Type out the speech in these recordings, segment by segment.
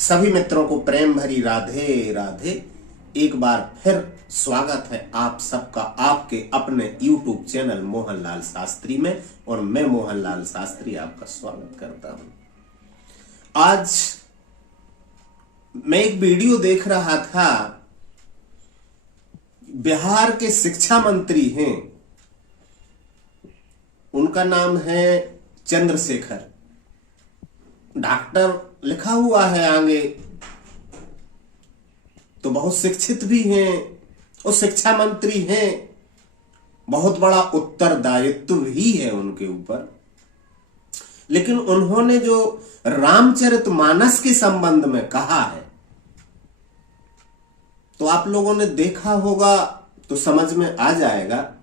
सभी मित्रों को प्रेम भरी राधे राधे। एक बार फिर स्वागत है आप सबका आपके अपने YouTube चैनल मोहनलाल शास्त्री में, और मैं मोहनलाल शास्त्री आपका स्वागत करता हूं। आज मैं एक वीडियो देख रहा था। बिहार के शिक्षा मंत्री हैं, उनका नाम है चंद्रशेखर। डॉक्टर लिखा हुआ है आगे, तो बहुत शिक्षित भी हैं और शिक्षा मंत्री हैं। बहुत बड़ा उत्तरदायित्व भी है उनके ऊपर। लेकिन उन्होंने जो रामचरितमानस के संबंध में कहा है, तो आप लोगों ने देखा होगा तो समझ में आ जाएगा।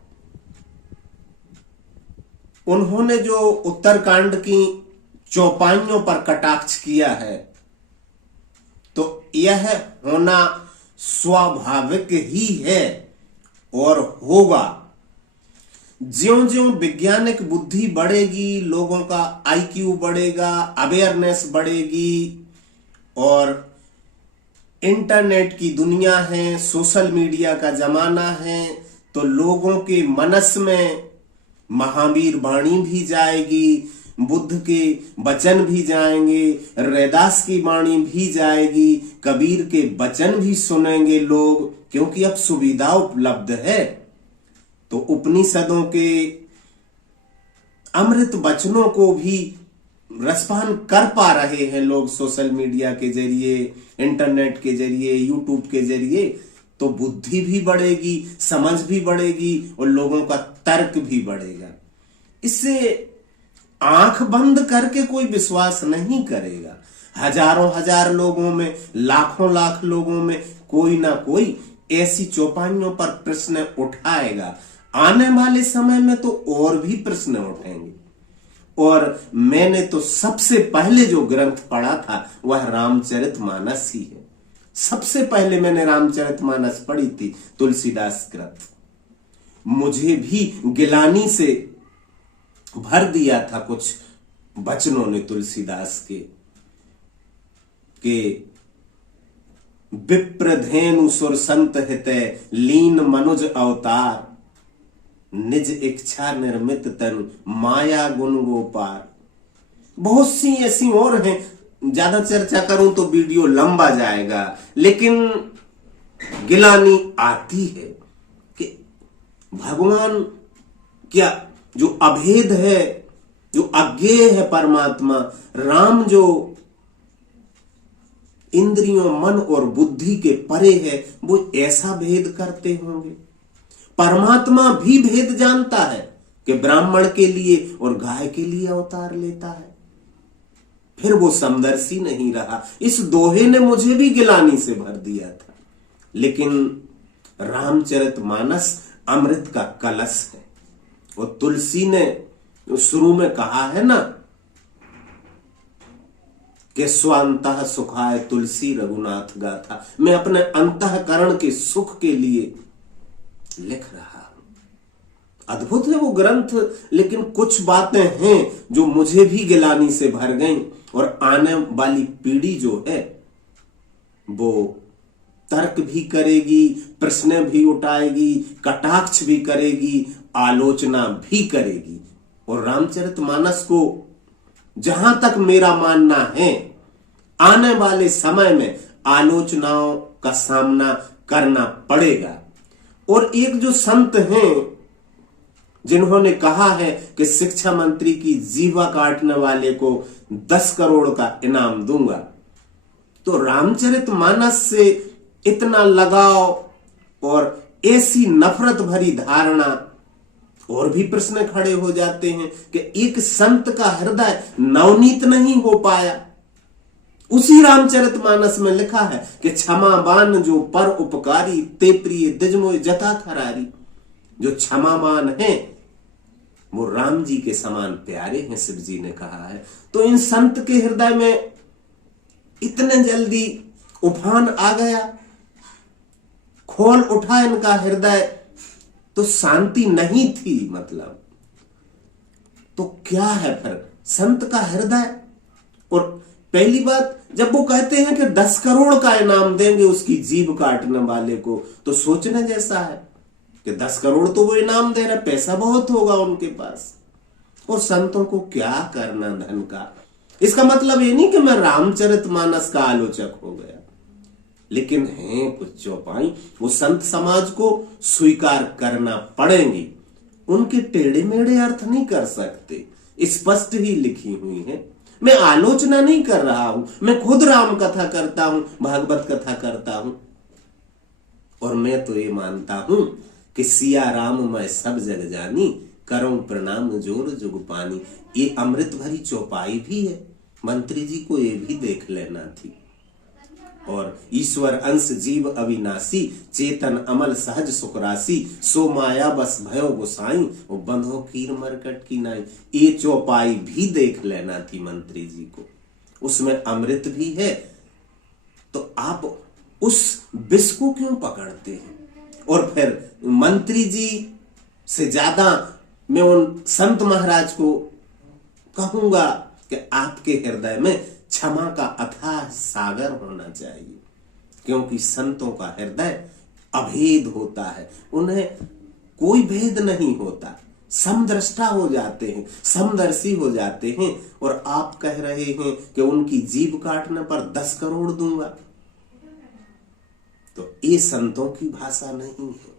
उन्होंने जो उत्तरकांड की चौपाइयों पर कटाक्ष किया है, तो यह होना स्वाभाविक ही है और होगा। ज्यों-ज्यों वैज्ञानिक बुद्धि बढ़ेगी, लोगों का आईक्यू बढ़ेगा, अवेयरनेस बढ़ेगी, और इंटरनेट की दुनिया है, सोशल मीडिया का जमाना है, तो लोगों के मनस में महावीर वाणी भी जाएगी, बुद्ध के वचन भी जाएंगे, रैदास की वाणी भी जाएगी, कबीर के वचन भी सुनेंगे लोग, क्योंकि अब सुविधा उपलब्ध है। तो उपनिषदों के अमृत वचनों को भी रसपान कर पा रहे हैं लोग सोशल मीडिया के जरिए, इंटरनेट के जरिए, यूट्यूब के जरिए। तो बुद्धि भी बढ़ेगी, समझ भी बढ़ेगी और लोगों का तर्क भी बढ़ेगा। इससे आंख बंद करके कोई विश्वास नहीं करेगा। हजारों हजार लोगों में, लाखों लाख लोगों में कोई ना कोई ऐसी चौपाइयों पर प्रश्न उठाएगा। आने वाले समय में तो और भी प्रश्न उठेंगे। और मैंने तो सबसे पहले जो ग्रंथ पढ़ा था वह रामचरितमानस ही है। सबसे पहले मैंने रामचरितमानस पढ़ी थी, तुलसीदास कृत। मुझे भी गिलानी से भर दिया था कुछ वचनों ने तुलसीदास के विप्रधेनु सुर संत हितै लीन मनुज अवतार, निज इच्छा निर्मित तन माया गुण गोपार। बहुत सी ऐसी और हैं, ज्यादा चर्चा करूं तो वीडियो लंबा जाएगा। लेकिन गिलानी आती है कि भगवान क्या जो अभेद है, जो अज्ञेय है परमात्मा, राम जो इंद्रियों, मन और बुद्धि के परे है, वो ऐसा भेद करते होंगे। परमात्मा भी भेद जानता है कि ब्राह्मण के लिए और गाय के लिए अवतार लेता है। फिर वो समदर्शी नहीं रहा। इस दोहे ने मुझे भी गिलानी से भर दिया था। लेकिन रामचरितमानस अमृत का कलश है। और तुलसी ने शुरू में कहा है ना कि स्वांतः सुखाय तुलसी रघुनाथ गाथा। मैं अपने अंतःकरण के सुख के लिए लिख रहा हूं। अद्भुत है वो ग्रंथ। लेकिन कुछ बातें हैं जो मुझे भी गिलानी से भर गईं, और आने वाली पीढ़ी जो है वो तर्क भी करेगी, प्रश्न भी उठाएगी, कटाक्ष भी करेगी, आलोचना भी करेगी। और रामचरितमानस को जहां तक मेरा मानना है, आने वाले समय में आलोचनाओं का सामना करना पड़ेगा। और एक जो संत हैं जिन्होंने कहा है कि शिक्षा मंत्री की जीवा काटने वाले को 10 करोड़ का इनाम दूंगा, तो रामचरितमानस से इतना लगाव और ऐसी नफरत भरी धारणा, और भी प्रश्न खड़े हो जाते हैं कि एक संत का हृदय नवनीत नहीं हो पाया। उसी रामचरितमानस में लिखा है कि क्षमावान जो पर उपकारी, ते प्रिय दिजमोय जथा खरारी। जो क्षमावान है वो राम जी के समान प्यारे हैं, शिव जी ने कहा है। तो इन संत के हृदय में इतने जल्दी उफान आ गया, खोल उठा इनका हृदय, तो शांति नहीं थी। मतलब तो क्या है फिर संत का हृदय। और पहली बात, जब वो कहते हैं कि 10 करोड़ का इनाम देंगे उसकी जीभ काटने वाले को, तो सोचने जैसा है कि 10 करोड़ तो वो इनाम दे रहे, पैसा बहुत होगा उनके पास। और संतों को क्या करना धन का। इसका मतलब ये नहीं कि मैं रामचरितमानस का आलोचक हो गया, लेकिन हैं कुछ चौपाई वो संत समाज को स्वीकार करना पड़ेंगी। उनके टेढ़े मेढ़े अर्थ नहीं कर सकते, स्पष्ट ही लिखी हुई है। मैं आलोचना नहीं कर रहा हूं, मैं खुद राम कथा करता हूं, भागवत कथा करता हूं, और मैं तो ये मानता हूं कि सिया राम मैं सब जग जानी, करऊं प्रणाम जोर जुग पानी। ये अमृत भरी चौपाई भी है, मंत्री जी को ये भी देख लेना थी। और ईश्वर अंश जीव अविनाशी, चेतन अमल सहज सुखराशि, सो माया बस भयो गोसाई, वो बंधो कीर मरकट की नाई। ये चौपाई भी देख लेना थी मंत्री जी को, उसमें अमृत भी है। तो आप उस विष को क्यों पकड़ते हैं। और फिर मंत्री जी से ज्यादा मैं उन संत महाराज को कहूंगा कि आपके हृदय में क्षमा का अथाह सागर होना चाहिए, क्योंकि संतों का हृदय अभेद होता है, उन्हें कोई भेद नहीं होता, समदृष्टा हो जाते हैं, समदर्शी हो जाते हैं। और आप कह रहे हैं कि उनकी जीभ काटने पर 10 करोड़ दूंगा, तो ये संतों की भाषा नहीं है।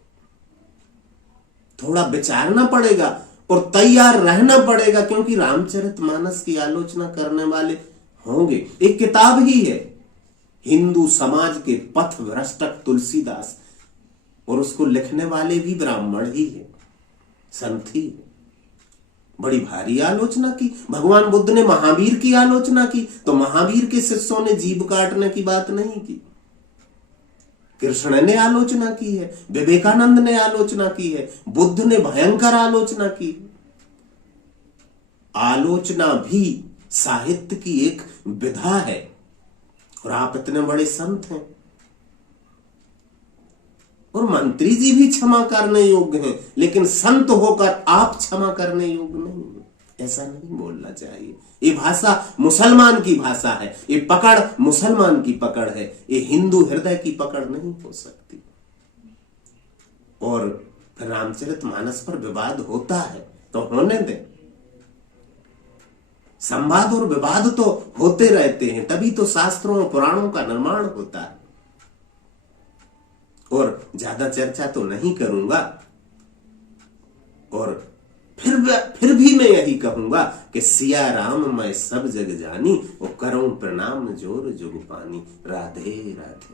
थोड़ा विचारना पड़ेगा और तैयार रहना पड़ेगा, क्योंकि रामचरितमानस की आलोचना करने वाले होंगे। एक किताब ही है, हिंदू समाज के पथ भ्रष्टक तुलसीदास, और उसको लिखने वाले भी ब्राह्मण ही है, संत ही है। बड़ी भारी आलोचना की। भगवान बुद्ध ने महावीर की आलोचना की, तो महावीर के शिष्यों ने जीभ काटने की बात नहीं की। कृष्ण ने आलोचना की है, विवेकानंद ने आलोचना की है, बुद्ध ने भयंकर आलोचना की। आलोचना भी साहित्य की एक विधा है, और आप इतने बड़े संत हैं। और मंत्री जी भी क्षमा करने योग्य हैं, लेकिन संत होकर आप क्षमा करने योग्य नहीं हैं। ऐसा नहीं बोलना चाहिए। ये भाषा मुसलमान की भाषा है, ये पकड़ मुसलमान की पकड़ है, ये हिंदू हृदय की पकड़ नहीं हो सकती। और रामचरितमानस पर विवाद होता है तो होने दें, संवाद और विवाद तो होते रहते हैं, तभी तो शास्त्रों और पुराणों का निर्माण होता है। और ज्यादा चर्चा तो नहीं करूंगा, और फिर भी मैं यही कहूंगा कि सिया राम मैं सब जग जानी, वो करऊं प्रणाम जोर जुग पानी। राधे राधे।